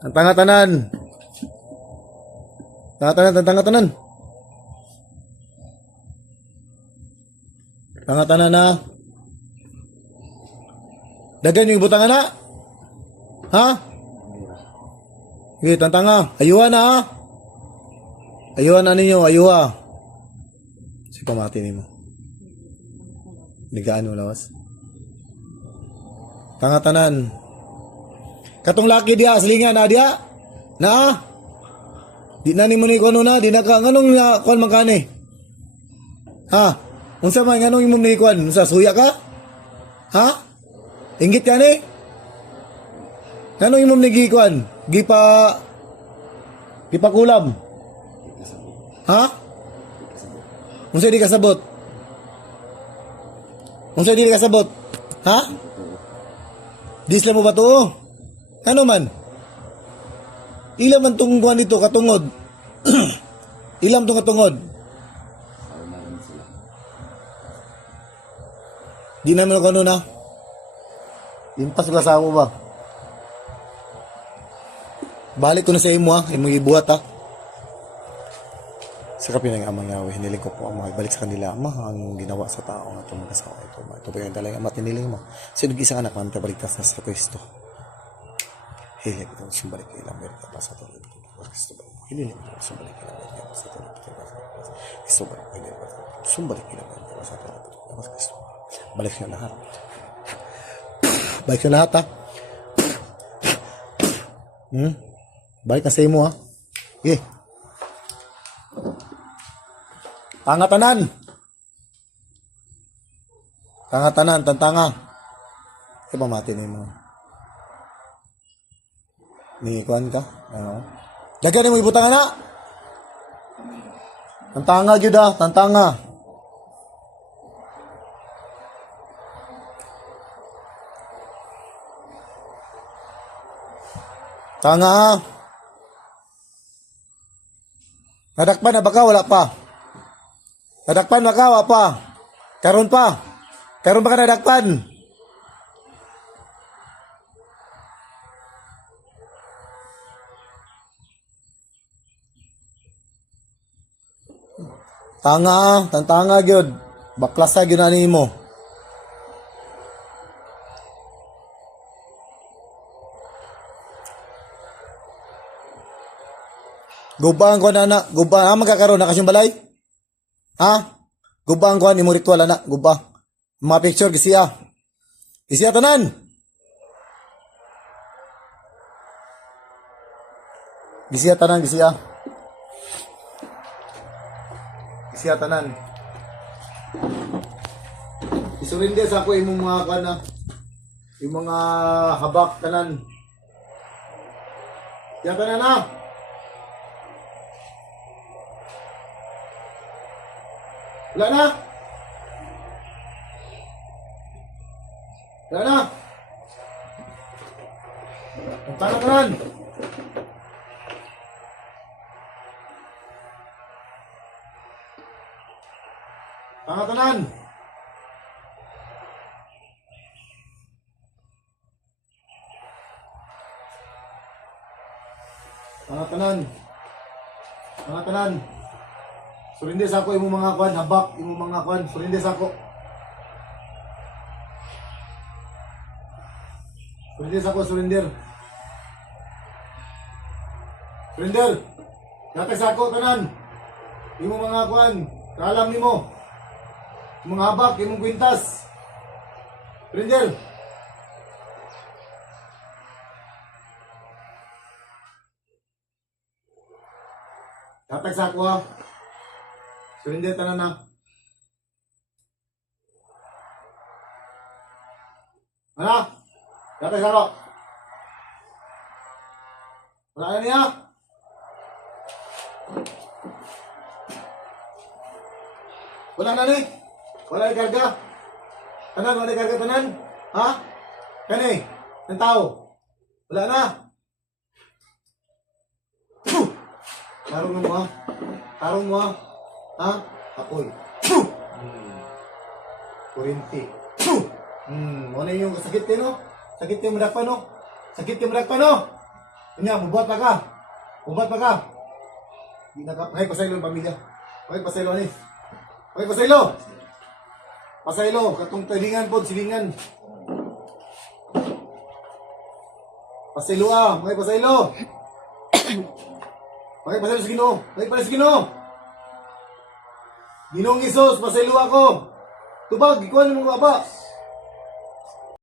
Ang tanga-tanan. Tanga-tanan, ang tanga-tanan. Tanga-tanan na. Dagan yung ibutang na. Ha? Sige, tanga. Ayuhan na ha. Ayuhan na ninyo, ayuha. Si pamati ni mo. Ligaan mo lawas. Tanga-tanan. Katong laki dia, silingan na dia. Na? Di na ni mo ni kuno na, di na ka nganong kuan magkani. Ha? Unsa man nganong imong ni kuan? Unsa suya ka? Ha? Inggit ka ni? Nganong imong ni kuan? Gipa kulam. Ha? Unsa di kasabot? Unsa di kasabot? Ha? Disla mo ba to? Ano man? Ilam man tong kuan dito katungod. Ilam tong katungod. Di naman ako ano na. Impas ka sa ako ba? Balik ko na sa imo ha. Imong ibuhat ha. Sa kapinang amang Yahweh, hiniling ko po ang mga balik sa kanila, Ama, ang ginawa sa tao na itong mag-asawa ito. Ito po yung talagang Ama, tiniling mo. Sino isang anak namin tabaligtas na sa Kristo. Hiling ito, sumbalik kay ilang merda pa sa tuloy. Kristo ba? Hiling ito, sumbalik kay ilang merda pa sa tuloy. Kristo ba? Hiling ito, sumbalik kay ilang merda pa sa tuloy. Kristo. Balik nyo lahat. Balik nyo lahat ha. Balik na sa imo ha. Okay. Tanga-tanan. Tanga-tanan, tantanga. Kaya pamati na mo. Nikuan ka? Ano? Dagan mo ibutang na. Tantanga gyud ah, tantanga. Tanga. Nadakpan na baka wala pa. Nadakpan ba ka? Wala pa. Karon pa. Karon ba ka nadakpan? Tanga, tantanga gyud. Baklasa gyud ani mo. Gubang ko na, gubang magkakaroon na kasyong balay? Ha? Gubang ko ni mo ritual na, gubang. Mga picture gisiya. Gisiya tanan. Gisiya tanan, gisiya. Gisiya tanan. Isurinde sa ako imong mga kana. Yung mga habak tanan. Yan tanan na. Wala na. Wala na. Ang tanang-tanan. Tangan-tanan. Tangan-tanan. Tangan-tanan. Surinde sa ako imong mga kwan, habak, imong mga kwan, surinde sa ako. Surinde sa ako, surinder. Surinder. Dati sa ako, tanan. Imong mga kwan, kaalam nimo. Imong habak, imong kwintas. Surinder. Dati sa ako ha. Surrender tanan na. Ano? Dati saro. Wala na niya. Wala na ni. Wala na karga. Tanan, wala na karga tanan. Ha? Kani, ng tao. Wala na. Tarong mo ha. Tarong mo ha. Ha? Apoy. Kurinti. Ano yung sakit din, no? Sakit yung madakpan, no? Sakit yung madakpan, no? Anya, bubuhat pa ka. Bubuhat pa ka. Hindi na ka. Ay, pasaylo ang pamilya. Ay, pasaylo ani. Ay, pasaylo. Pasaylo. Katong tilingan po, silingan. Pasaylo ah. Ay, pasaylo. Ay, pasaylo sa Ginoo. Ay, pasaylo sa Ginoo. Ginoong Isos, pasaylo ako. Tubag, ikuha mo mga baba.